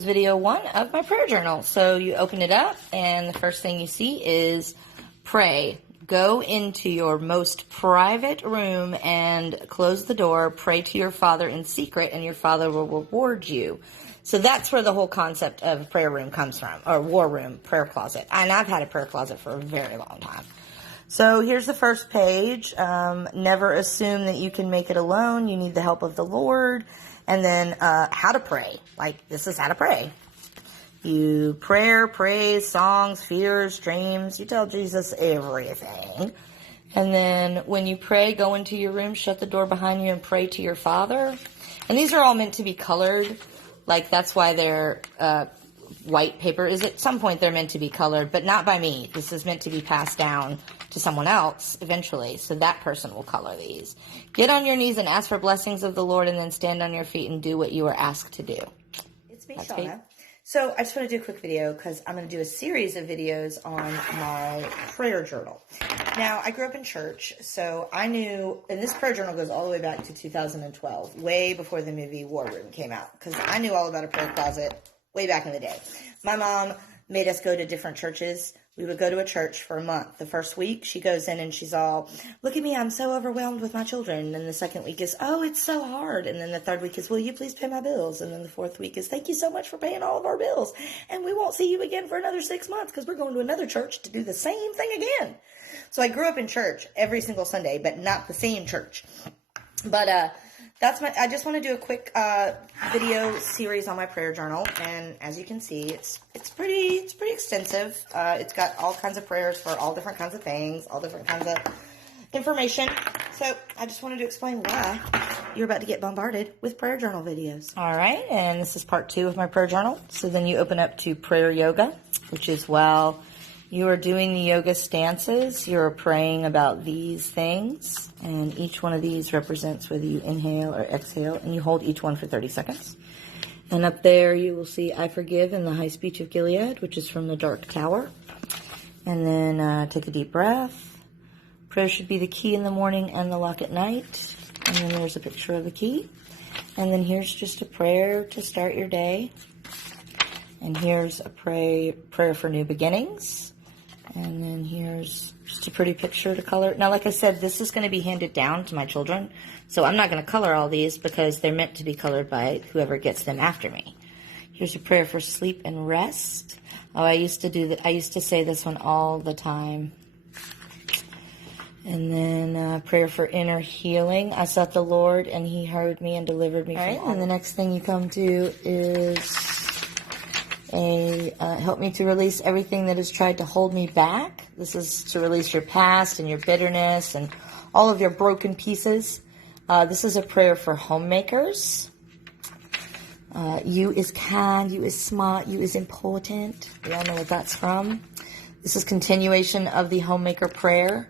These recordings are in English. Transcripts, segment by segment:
Video 1 of my prayer journal. So you open it up and the first thing you see is pray. Go into your most private room and close the door. Pray to your Father in secret and your Father will reward you. So that's where the whole concept of prayer room comes from, or war room, prayer closet. And I've had a prayer closet for a very long time. So here's the first page. Never assume that you can make it alone. You need the help of the Lord. And then how to pray. Like, this is how to pray. You prayer, praise, songs, fears, dreams. You tell Jesus everything. And then when you pray, go into your room, shut the door behind you, and pray to your Father. And these are all meant to be colored. Like, that's why they're white paper. At some point they're meant to be colored, but not by me. This is meant to be passed down to someone else eventually, so that person will color these. Get on your knees and ask for blessings of the Lord, and then stand on your feet and do what you are asked to do. It's me, Shauna. So I just want to do a quick video because I'm going to do a series of videos on my prayer journal. Now, I grew up in church, so I knew, and this prayer journal goes all the way back to 2012, way before the movie War Room came out, because I knew all about a prayer closet way back in the day. My mom made us go to different churches. We would go to a church for a month. The first week, she goes in and she's all, look at me, I'm so overwhelmed with my children. And then the second week is, oh, it's so hard. And then the third week is, will you please pay my bills? And then the fourth week is, thank you so much for paying all of our bills. And we won't see you again for another 6 months because we're going to another church to do the same thing again. So I grew up in church every single Sunday, but not the same church. But I just want to do a quick video series on my prayer journal, and as you can see, it's pretty extensive. It's got all kinds of prayers for all different kinds of things, all different kinds of information. So I just wanted to explain why you're about to get bombarded with prayer journal videos. All right, and this is part 2 of my prayer journal. So then you open up to prayer yoga, which is while you are doing the yoga stances, you're praying about these things, and each one of these represents whether you inhale or exhale, and you hold each one for 30 seconds. And up there you will see I forgive in the high speech of Gilead, which is from the Dark Tower. And then take a deep breath. Prayer should be the key in the morning and the lock at night. And then there's a picture of the key. And then here's just a prayer to start your day. And here's a prayer for new beginnings. And then here's just a pretty picture to color. Now, like I said, this is going to be handed down to my children. So I'm not going to color all these because they're meant to be colored by whoever gets them after me. Here's a prayer for sleep and rest. Oh, I used to say this one all the time. And then prayer for inner healing. I sought the Lord and he heard me and delivered me from all. And the next thing you come to is help me to release everything that has tried to hold me back. This is to release your past and your bitterness and all of your broken pieces. This is a prayer for homemakers. You is kind, you is smart, you is important. We all know what that's from. This is continuation of the homemaker prayer.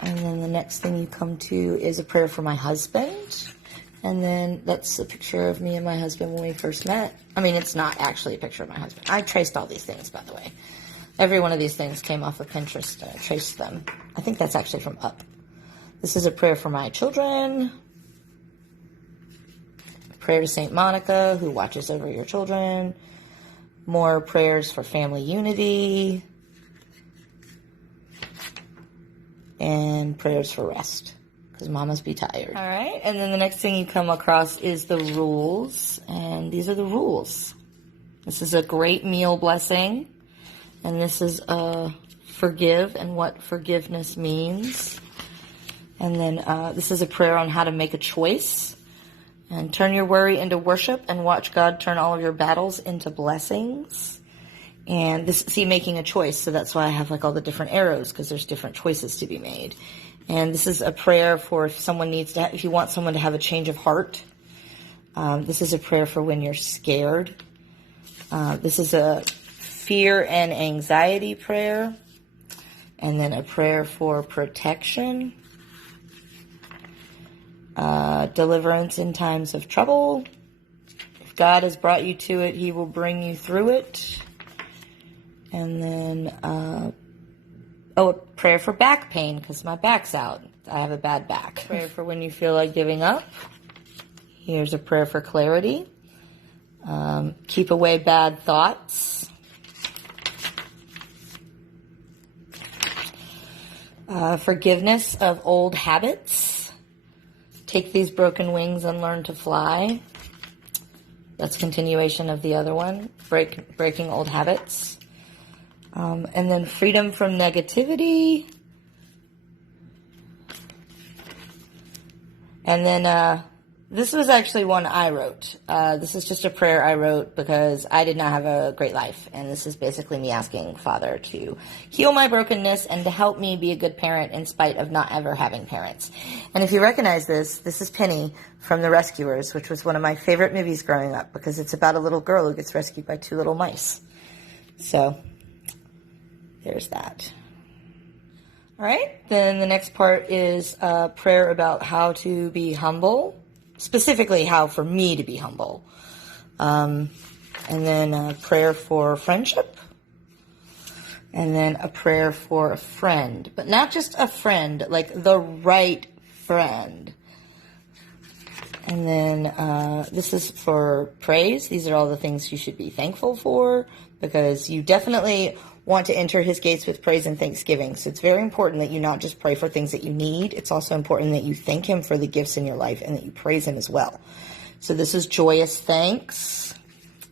And then the next thing you come to is a prayer for my husband. And then that's a picture of me and my husband when we first met. I mean, it's not actually a picture of my husband. I traced all these things, by the way. Every one of these things came off of Pinterest. I traced them. I think that's actually from Up. This is a prayer for my children. A prayer to Saint Monica, who watches over your children. More prayers for family unity. And prayers for rest. Because mamas be tired. All right, and then the next thing you come across is the rules, and these are the rules. This is a great meal blessing, and this is forgive and what forgiveness means. And then this is a prayer on how to make a choice, and turn your worry into worship, and watch God turn all of your battles into blessings. And this, see, making a choice, so that's why I have like all the different arrows, because there's different choices to be made. And this is a prayer for if someone needs to, if you want someone to have a change of heart. This is a prayer for when you're scared. This is a fear and anxiety prayer. And then a prayer for protection. Deliverance in times of trouble. If God has brought you to it, he will bring you through it. And then a prayer for back pain, because my back's out. I have a bad back. Prayer for when you feel like giving up. Here's a prayer for clarity. Keep away bad thoughts. Forgiveness of old habits. Take these broken wings and learn to fly. That's continuation of the other one. Breaking old habits. And then freedom from negativity. And then this was actually one I wrote. This is just a prayer I wrote because I did not have a great life. And this is basically me asking Father to heal my brokenness and to help me be a good parent in spite of not ever having parents. And if you recognize this, this is Penny from The Rescuers, which was one of my favorite movies growing up because it's about a little girl who gets rescued by 2 little mice. So there's that. All right, then the next part is a prayer about how to be humble. Specifically, how for me to be humble. And then a prayer for friendship. And then a prayer for a friend. But not just a friend, like the right friend. And then this is for praise. These are all the things you should be thankful for. Because you definitely want to enter his gates with praise and thanksgiving. So it's very important that you not just pray for things that you need. It's also important that you thank him for the gifts in your life and that you praise him as well. So this is joyous thanks.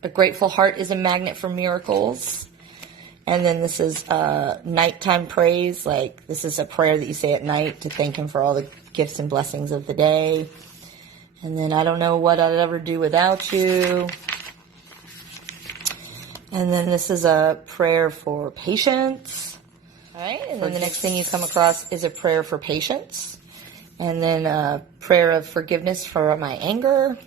A grateful heart is a magnet for miracles. And then this is nighttime praise. Like this is a prayer that you say at night to thank him for all the gifts and blessings of the day. And then I don't know what I'd ever do without you. And then this is a prayer for patience. All right. And then the next thing you come across is a prayer for patience. And then a prayer of forgiveness for my anger.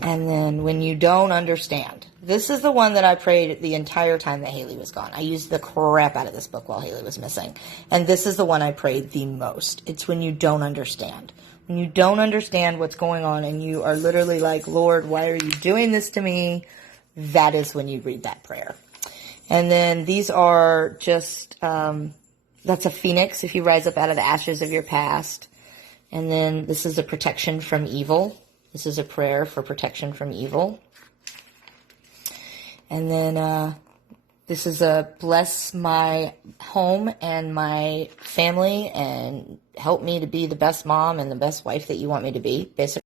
And then when you don't understand. This is the one that I prayed the entire time that Haley was gone. I used the crap out of this book while Haley was missing. And this is the one I prayed the most. It's when you don't understand. When you don't understand what's going on and you are literally like, Lord, why are you doing this to me? That is when you read that prayer. And then these are just, that's a phoenix if you rise up out of the ashes of your past. And then this is a protection from evil. This is a prayer for protection from evil. And then this is a bless my home and my family and help me to be the best mom and the best wife that you want me to be, basically.